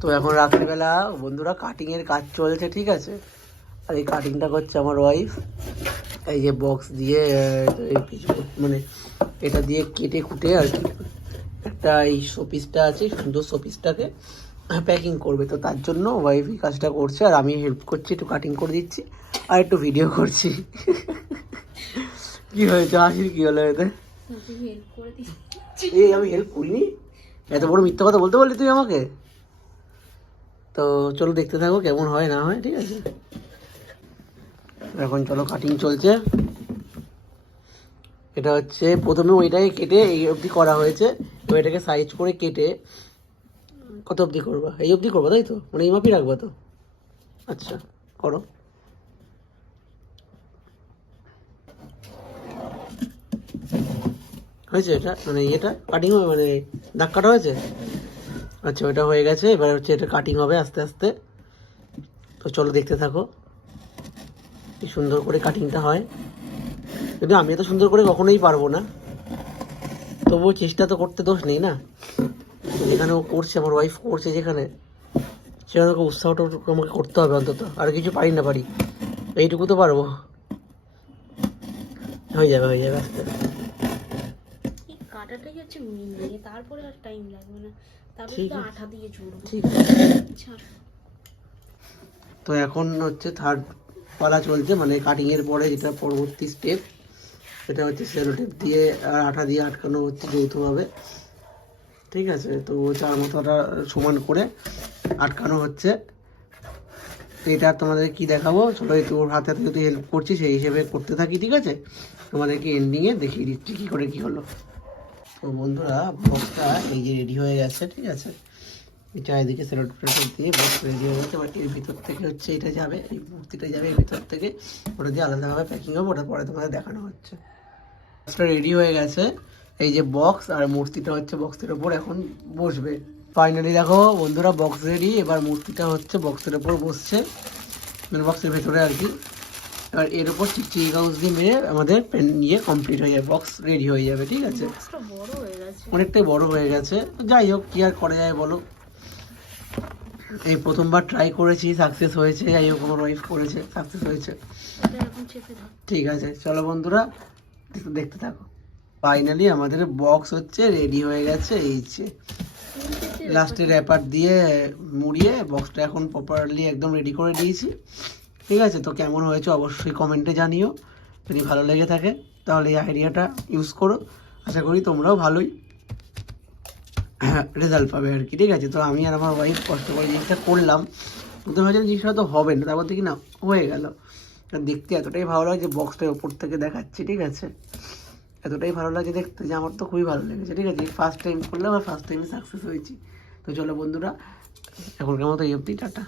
তো এখন রাত্রিবেলা বন্ধুরা কাটিংয়ের কাজ চলছে, ঠিক আছে। আর এই কাটিংটা করছে আমার ওয়াইফ। এই যে বক্স দিয়ে কিছু মানে এটা দিয়ে কেটে কুটে আর কি একটা এই শোপিসটা আছে, সুন্দর শোপিসটাকে প্যাকিং করবে। তো তার জন্য ওয়াইফই কাজটা করছে আর আমি হেল্প করছি, একটু কাটিং করে দিচ্ছি আর একটু ভিডিও করছি। কি হয়েছে, হাসির কি হলো এতে? এই আমি হেল্প করিনি, এত বড় মিথ্যা কথা বলতে বললি তুই আমাকে। তো চলো দেখতে থাকো কেমন হয় না হয়, ঠিক আছে। এখন চলো কাটিং চলছে। এটা হচ্ছে প্রথমে ওইটাকে কেটে এই অবধি করা হয়েছে, এবার এটাকে সাইজ করে কেটে কত অবধি করবা? এই অবধি করবা তাই তো, মানে এই মাপই রাখবা তো? আচ্ছা করো। হয়েছে এটা, মানে এটা কাটিং হবে, মানে দাগ কাটা হয়েছে। আচ্ছা ওইটা হয়ে গেছে, এবার হচ্ছে এটা কাটিং হবে আস্তে আস্তে। তো চলো দেখতে থাকো কি সুন্দর করে কাটিংটা হয়। কিন্তু আমি এত সুন্দর করে কখনোই পারবো না, তবুও চেষ্টা তো করতে দোষ নেই না। যেখানে ও করছে, আমার ওয়াইফ করছে যেখানে, সেখানে ওকে উৎসাহটা আমাকে করতে হবে অন্তত। আর কিছু পারি না পারি, এইটুকু তো পারবো। হয়ে যাবে হয়ে যাবে আস্তে আস্তে। কাটাটাই হচ্ছে মেইন, তারপরে আর টাইম লাগবে না, তারপরে তো আঠা দিয়ে জুড়বো। ঠিক আছে। তো এখন হচ্ছে থার্ড পালা চলছে, মানে কাটিং এর পরে যেটা পরবর্তী স্টেপ, সেটা হচ্ছে সেলো টেপ দিয়ে আর আঠা দিয়ে আটকানো হচ্ছে যৌথভাবে, ঠিক আছে। তো চার মাথাটা সমান করে আটকানো হচ্ছে। তো এটা তোমাদের কি দেখাবো, চলো একটু ওর হাতে হাতে যদি হেল্প করছি সেই হিসেবে করতে থাকি, ঠিক আছে। তোমাদেরকে এন্ডিংয়ে দেখিয়ে দিচ্ছি কী করে কী হলো। তো বন্ধুরা বক্সটা এই যে রেডি হয়ে গেছে, ঠিক আছে। চারিদিকে সেলো টেপ দিয়ে বক্স রেডি হয়ে গেছে। বাট এর ভিতর থেকে হচ্ছে এটা যাবে, এই মূর্তিটা যাবে এর ভিতর থেকে, ওটা দিয়ে আলাদাভাবে প্যাকিং হবে, ওটা পরে তোমাদের দেখানো হচ্ছে। বক্সটা রেডি হয়ে গেছে, এই যে বক্স আর মূর্তিটা হচ্ছে বক্সের ওপর এখন বসবে। ফাইনালি দেখো বন্ধুরা বক্স রেডি, এবার মূর্তিটা হচ্ছে বক্সের ওপর বসছে, মানে বক্সের ভেতরে আর কি। এবার এর উপর চিকচিকি কাগজ দিয়ে মেরে আমাদের পেন নিয়ে কমপ্লিট হয়ে যাবে, বক্স রেডি হয়ে যাবে, ঠিক আছে। অনেকটাই বড় হয়ে গেছে, যাই হোক কি আর করা যায় বলো। এই প্রথমবার ট্রাই করেছি, সাকসেস হয়েছে, যাই হোক আমার ওয়াইফ করেছে, সাকসেস হয়েছে। ঠিক আছে চলো বন্ধুরা দেখতে থাকো। ফাইনালি আমাদের বক্স হচ্ছে রেডি হয়ে গেছে, এই যে লাস্টে র্যাপার দিয়ে মুড়িয়ে বক্সটা এখন প্রপারলি একদম রেডি করে দিয়েছি, ঠিক আছে। তো কেমন হয়েছে অবশ্যই কমেন্টে জানিও, যদি ভালো লেগে থাকে তাহলে এই আইডিয়াটা ইউজ করো। আশা করি তোমরাও ভালোই রেজাল্ট পাবে আর কি, ঠিক আছে। তো আমি আর আমার ওয়াইফ কষ্ট করে জিনিসটা করলাম, প্রথমে ভাবছিলাম জিনিসটা তো হবে না, তারপর দেখি না হয়ে গেল। দেখতে এতটাই ভালো লাগছে, বক্সটা ওপর থেকে দেখাচ্ছি, ঠিক আছে। এতটাই ভালো লাগছে দেখতে যে আমার তো খুবই ভালো লেগেছে, ঠিক আছে। ফার্স্ট টাইম করলাম আর ফার্স্ট টাইমে সাকসেস হয়েছি। তো চলো বন্ধুরা এখনকার মতো এই অবধি, টাটা।